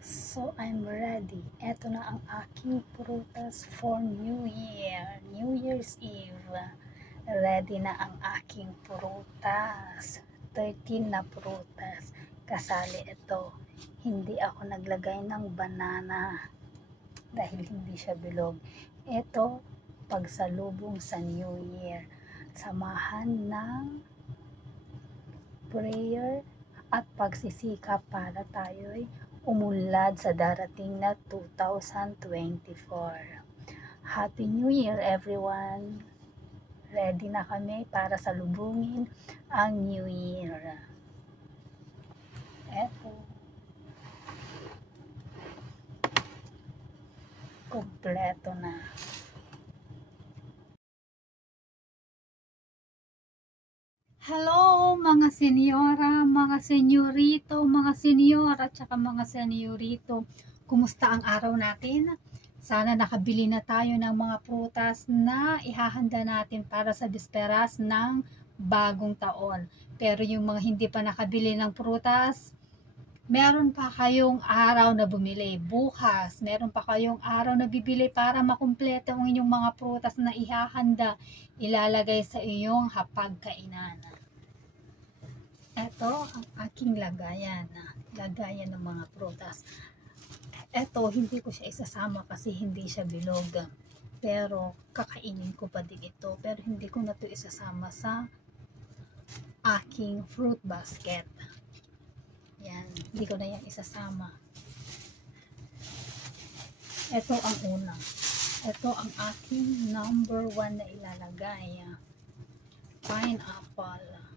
So, I'm ready. Ito na ang aking prutas for New Year. New Year's Eve. Ready na ang aking prutas. 13 na prutas. Kasali ito. Hindi ako naglagay ng banana dahil hindi siya bilog. Ito, pagsalubong sa New Year. Samahan ng prayer at pagsisikap para tayo'y umunlad sa darating na 2024. Happy New Year everyone! Ready na kami para salubungin ang New Year. Eto. Kompleto na. Hello mga senyora, mga senyorito, mga senyora, at saka mga senyorito. Kumusta ang araw natin? Sana nakabili na tayo ng mga prutas na ihahanda natin para sa bisperas ng bagong taon. Pero yung mga hindi pa nakabili ng prutas, meron pa kayong araw na bumili. Bukas, meron pa kayong araw na bibili para makumpleto ang inyong mga prutas na ihahanda, ilalagay sa iyong hapagkainan. Ito ang aking lagayan ng mga prutas. Ito, hindi ko siya isasama kasi hindi siya bilog. Pero, kakainin ko pa din ito. Pero, hindi ko na ito isasama sa aking fruit basket. Yan, hindi ko na yan isasama. Ito ang una. Ito ang aking number 1 na ilalagay. Pineapple.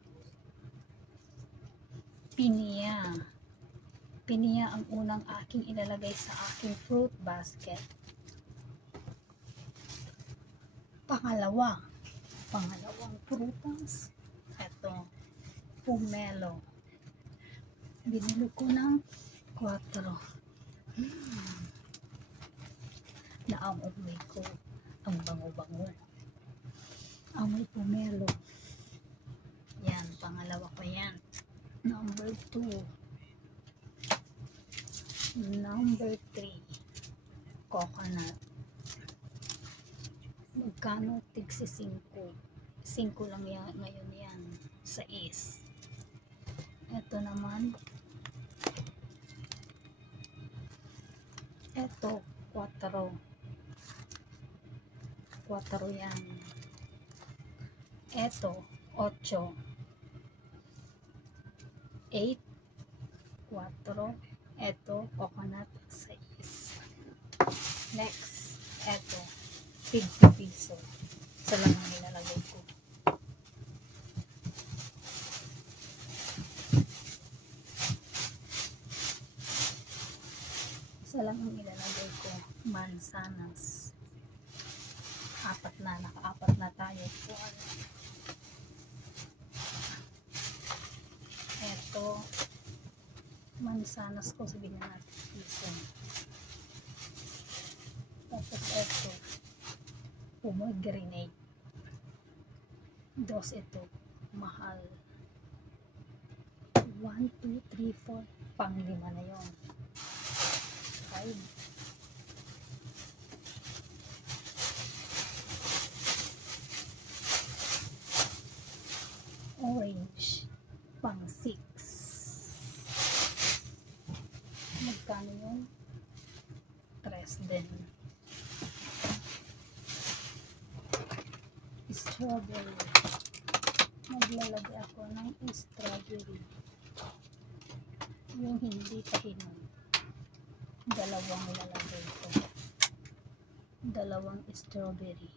Pinya. Pinya ang unang aking ilalagay sa aking fruit basket. Pangalawang prutas. Ito, pomelo. Binili ko ng 4. Naamoy ko ang bango-bango. Amoy pomelo. Yan, pangalawa ko yan. Number 2. Number 3. Coconut. Magkano? Tigsi 5. 5 lang yan, ngayon yan. 6. Ito naman. Ito, 4. 4 yan. Ito, 8. 8. 4. Ito, coconut, 6. Next, ito, tig-piso. Isa lang ang nilalagay ko. Isa lang ang nilalagay ko. Mansanas. 4 na, naka-4 na tayo. Ito, mansanas ko, sabihin na natin piso. Tapos ito, pomegranate. 2 ito, mahal. 1, 2, 3, 4, pang 5 na yon. 5. Orange, pang 6. Magkano yun? 3 din. Strawberry. Maglalagay ako ng strawberry. Yung hindi pa hinog. 2 lalagay ko. 2 strawberry.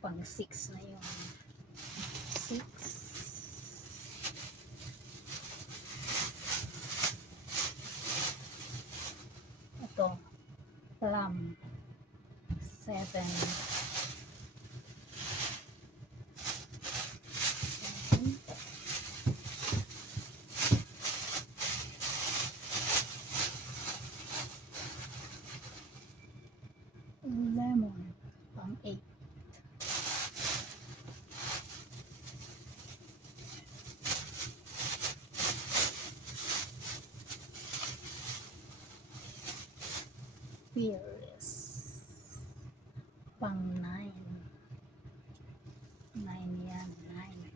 Pang 6 na yun. 6. Ito, plum. 7. Lemon, pang 8. pears. Pang 9. 9 yan, 9.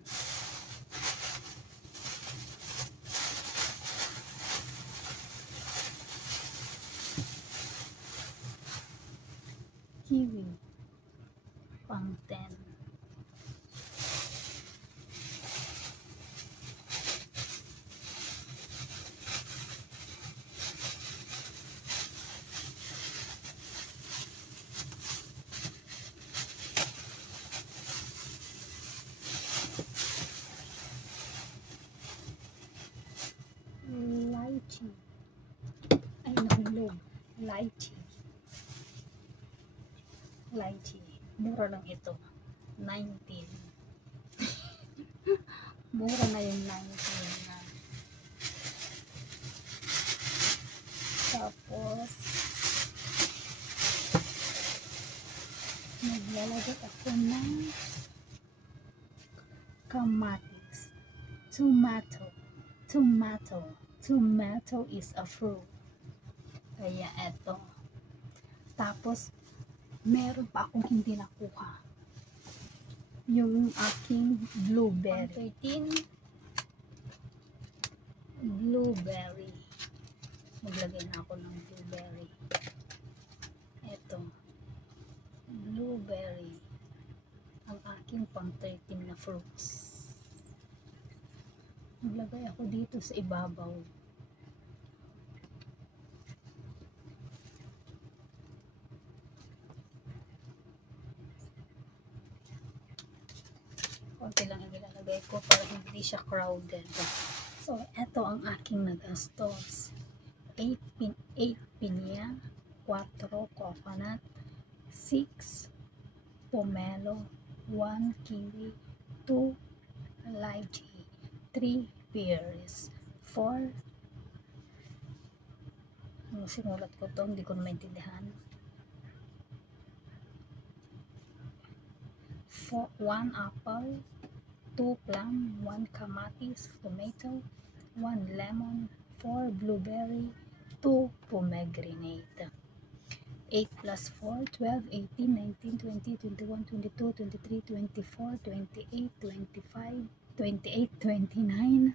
Kiwi. Pang 10. Lychee. Ay, nahulog. Lychee. Lychee. Mura lang ito. 19. Mura na yung 19 na. Tapos, naglalagay ako ng kamatis. Tomato. Tomato. Tomato is a fruit. Kaya eto. Tapos, meron pa akong hindi nakuha. Yung aking blueberry. 13. Blueberry. Maglagay na ako ng blueberry. Eto. Blueberry. Ang aking pang 13 na fruits. Maglagay ako dito sa ibabaw. Konti lang ang ilalagay ko para hindi siya crowded. So, eto ang aking nagastos. 8 pinya, 4 coconut, 6 pomelo, 1 kiwi, 2 lychee, 3 pears, 4 sinulat ko to, hindi ko na maintindihan. 1 apple, 2 plum, 1 kamatis, tomato, 1 lemon, 4 blueberry, 2 pomegranate. 8 plus 4, 12, 18, 19, 20, 21, 22, 23, 24, 28, 25, 28, 29,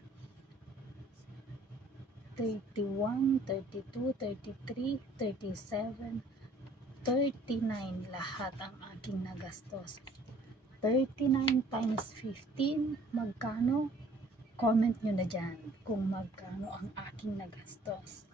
31, 32, 33, 37, 39 lahat ang aking nagastos. 39 times 15, magkano? Comment nyo na dyan kung magkano ang aking nagastos.